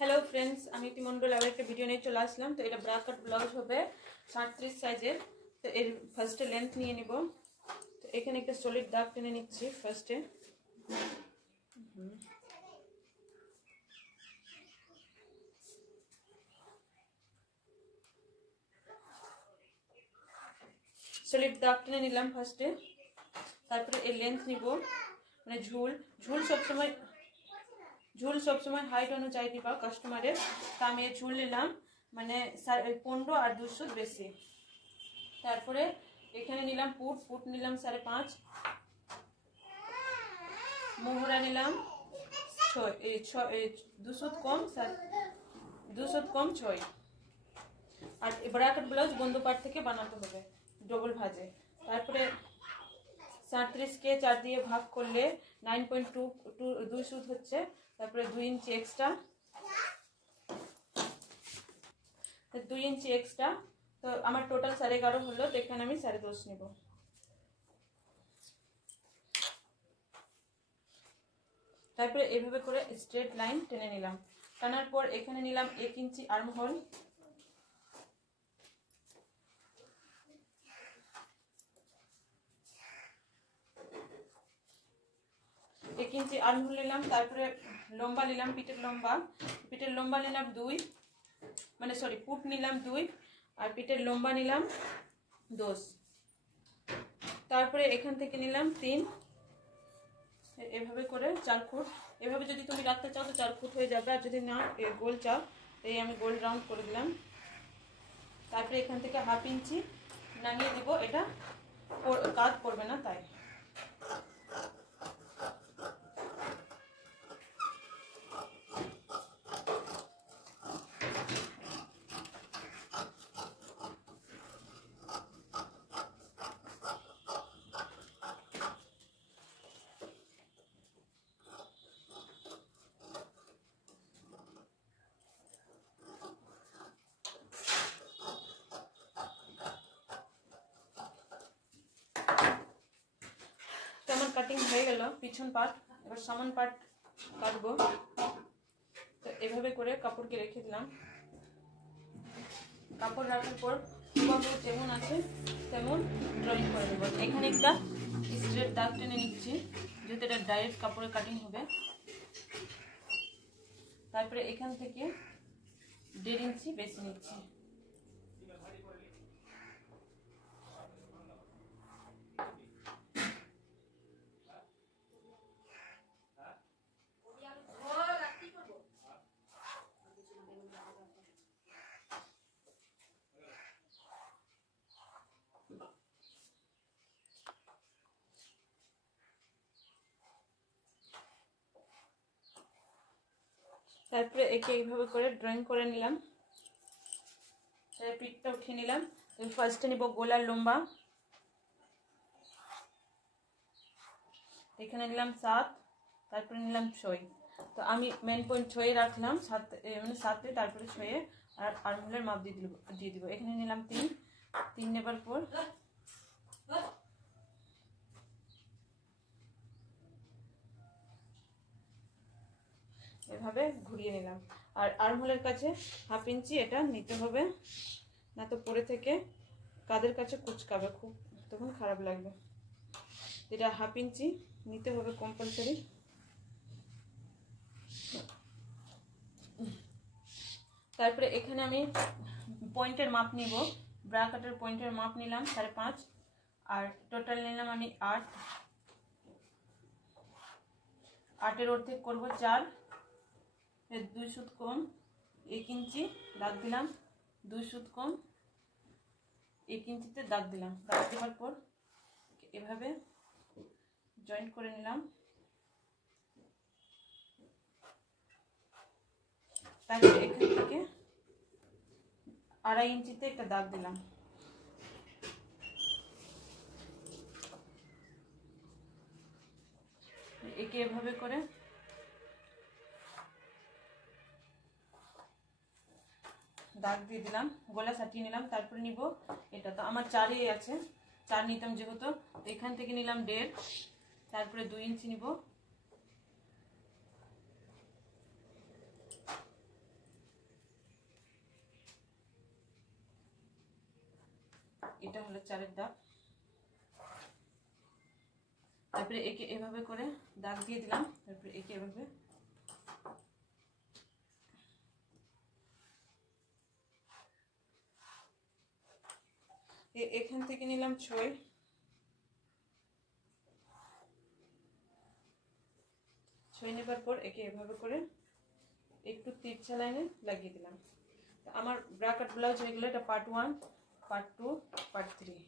Hello friends आमी मंडल आबार एक भिडियो निये चले आसलाम। तो ये ब्रा काट ब्लाउज होबे 37 साइजेर। तो एर फार्स्टे लेंथ निये निब। तो एखाने एक सलिड दाग टेने निচ্ছি फार्स्टे। सलिड दाग टेने निलाम फार्स्टे। तारपरे एर लेंथ निब माने झुल सब समय हाइट अनुयायी दिबा कास्टमारेर। तो आमी झुल निलाम माने 15 और 2 सूत बेशी। तारपरे एखाने निलाम पुट निलाम 5.5, मोहरा निलाम 2 सूत कम 6। और ब्राकेट ब्लाउज बंद पार्ट थेके बानाते होबे डबल भाजे। तारपरे 37 के 4 दिए भाग करले 9.2 सूत होच्छे। तारपरे 2 इंची एक्सट्रा 2 इंची एक्सट्रा। तो आमार टोटाल 11.5 हलो। तो एखाने आमी 10.5 निब। तारपरे एभाবে করে स्ट्रेट लाइन टेने निलाम। टानार पर एखाने निलाम 1 इंची आर्म होल। एक इंची आर्म होल निलाम। तारपरे लम्बा निलाम पिटेर लम्बा निलाम 2 माने सरि पुट निलाम 2 और पिटेर लम्बा निलाम 10। तारपरे एखान थेके निलाम 3। एभाবে করে 4 फुट। एभाবে যদি তুমি রাখতে চাও তো 4 फुट হয়ে যাবে। আর যদি না গোল চাও এই আমি গোল রাউন্ড করে দিলাম। তারপরে এখান থেকে হাফ ইঞ্চি নামিয়ে দিব। এটা কাট পড়বে না তাই। কাটিং হয়ে গেল পিছন পার্ট। এবার সামন পার্ট কাটবো। তো এভাবে করে কাপড়কে রেখে দিলাম। কাপড় রাখার পর হুবহু যেমন আছে তেমন ড্রয়িং করে নেব। এখানে একটা স্ট্রেট দাগ টেনে নিচ্ছি যেহেতু এটা ডাইরেক্ট কাপড়ে কাটিং হবে। তারপরে এখান থেকে 1.5 ইঞ্চি বেশি নিচ্ছি। তারপরে একে এইভাবে করে ড্রয়িং করে নিলাম। পিঠটা উঠিয়ে নিলাম। ফার্স্টে নিব গলার লম্বা। এখানে নিলাম 7। তারপরে নিলাম 6। তো আমি মেন পয়েন্ট 6 রাখলাম 7 মানে 7 তারপরে 6 আর আর্মহোলের মাপ দিয়ে দিব। এখানে নিলাম 3 নেবার পর এভাবে ঘুরিয়ে নিলাম। আর আর্মহোলের কাছে হাফ ইঞ্চি এটা নিতে হবে, না তো পরে থেকে কাদের কাছে কুচকাবে, খুব তখন খারাপ লাগবে। এটা হাফ ইঞ্চি নিতে হবে কম্পালসারি। তারপরে এখানে আমি পয়েন্টের মাপ নিব। ব্রা কাটের পয়েন্টের মাপ নিলাম 5.5 আর টোটাল নিলাম আমি 8। 8-এর অর্ধেক করব 4। 2 सूत कम 1 इंची दाग दिलाम। 2 सूत कम 1 इंचीते दाग दिलाम। दाग देवार पर एभाবে जॉइंट करे निलाम। तारपर एखान थेके 2.5 इंचीते एक दाग दिलाम। एके एभाবে করে দাগ দিয়ে দিলাম। গলা সাটিয়ে নিলাম। তারপরে নিব এটা। তো আমার 4-ই আছে, 4 নিতাম যেহেতু এখান থেকে নিলাম 1.5। তারপরে 2 इंची নিব। এটা হলো 4-এর দাগ। তারপরে একে এভাবে করে দাগ দিয়ে দিলাম। তারপরে একে এভাবে এখান থেকে নিলাম 6, 6 নেবার পর একে এভাবে করে একটু তিরছা লাইনে লাগিয়ে দিলাম। আমার ব্রা কাট ব্লাউজ হয়ে গেল। এটা পার্ট 1, পার্ট 2, পার্ট 3।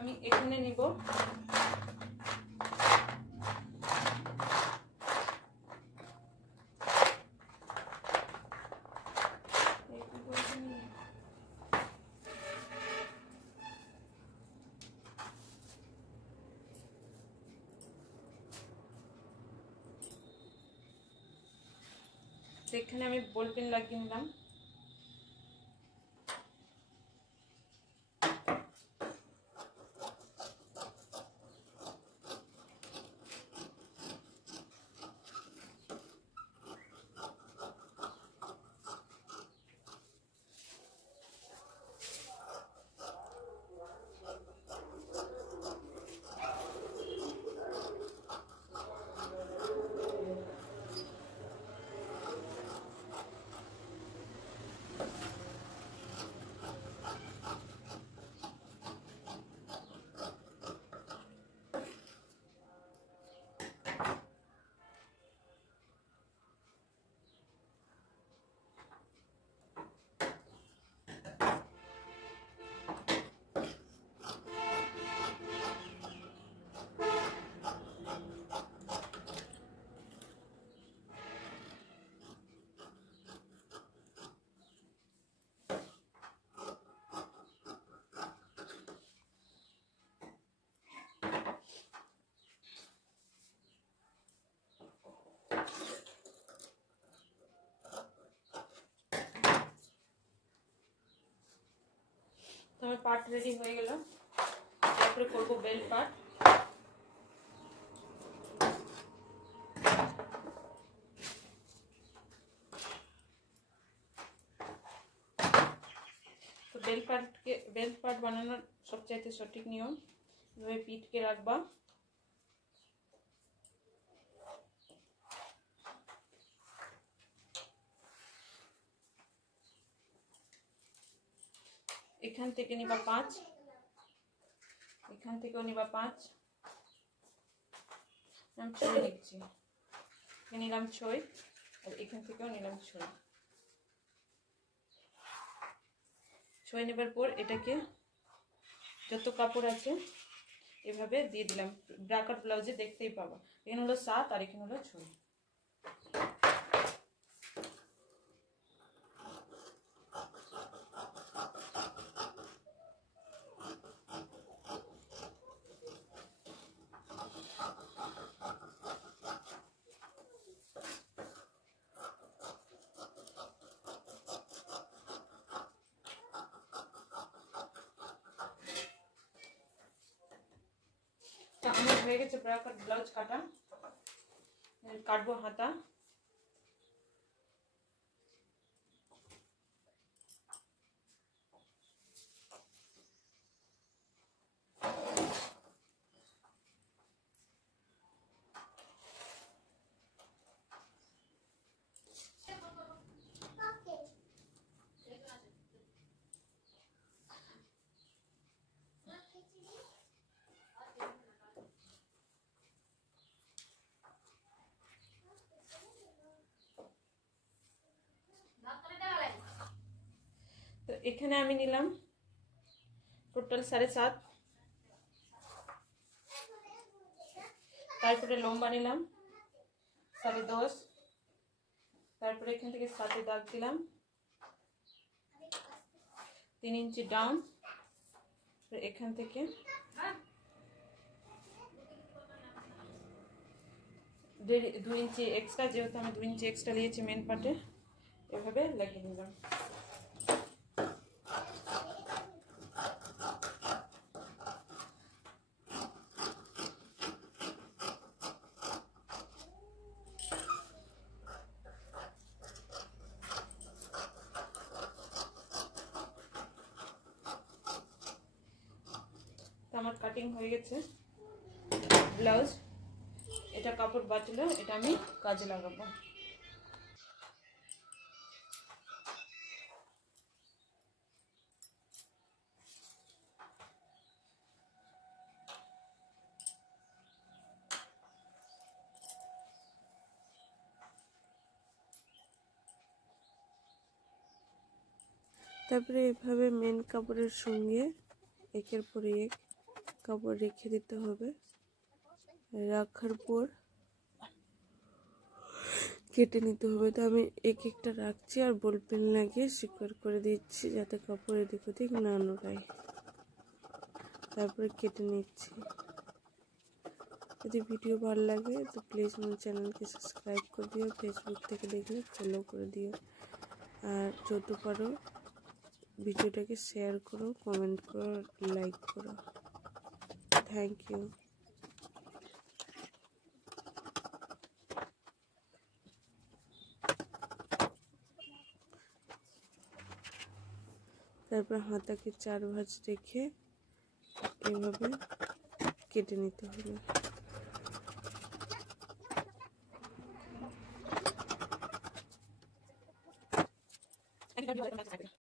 আমি এখানে নিব এখানে আমি বল পেন লাগিয়ে নিলাম। আমার পার্ট রেডি হয়ে গেল। তারপরে করব বেল্ট পার্ট। তো বেল্ট পার্ট বানানোর সবচাইতে সঠিক নিয়ম, এভাবে পিঠকে রাখবা, এখান থেকে নিবা 5, এখান থেকেও নিবা 5, আমি 6 নিচ্ছি, নিলাম 6, আর এখান থেকেও নিলাম 6। 6 নেবার পর এটাকে যত কাপড় আছে এভাবে দিয়ে দিলাম। ব্রা কাট ব্লাউজে দেখতেই পাবা এখানে হলো 7 আর এখানে হলো 6। আমার হয়ে গেছে ব্রা কাট ব্লাউজ কাটা। কাটবো হাতা। তো এখানে আমি নিলাম টোটাল 7.5, তারপরে লম্বা নিলাম 10.5, তারপরে এখান থেকে 7 দাগ দিলাম, 3 ইঞ্চি ডাউন, এখান থেকে 2 ইঞ্চি এক্সট্রা, যেহেতু আমি 2 ইঞ্চি এক্সট্রা নিয়েছি মেন পার্টে, এভাবে লাগিয়ে নিলাম। আমার কাটিং হয়ে গেছে ব্লাউজ। এটা কাপড় বাঁচলো, এটা আমি কাজে লাগাবো। তারপরে এভাবে মেন কাপড়ের সঙ্গে একের পর এক কাপড় রেখে দিতে হবে। রাখার পর কেটে নিতে হবে। তো আমি এক একটা রাখছি আর বল পেন লাগিয়ে সিকিউর করে দিচ্ছি যাতে কাপড় এদিক ওদিক না নড়ায়। তারপরে কেটে নিচ্ছি। যদি ভিডিও ভালো লাগে তো প্লিজ আমার চ্যানেলকে সাবস্ক্রাইব করে দিও, ফেসবুক থেকে দেখলে ফলো করে দিও, আর যত পারো ভিডিওটাকে শেয়ার করো, কমেন্ট করো, লাইক করো। Thank you. তারপর হাতাকে 4 ভাঁজ রেখে এভাবে কেটে নিতে হবে।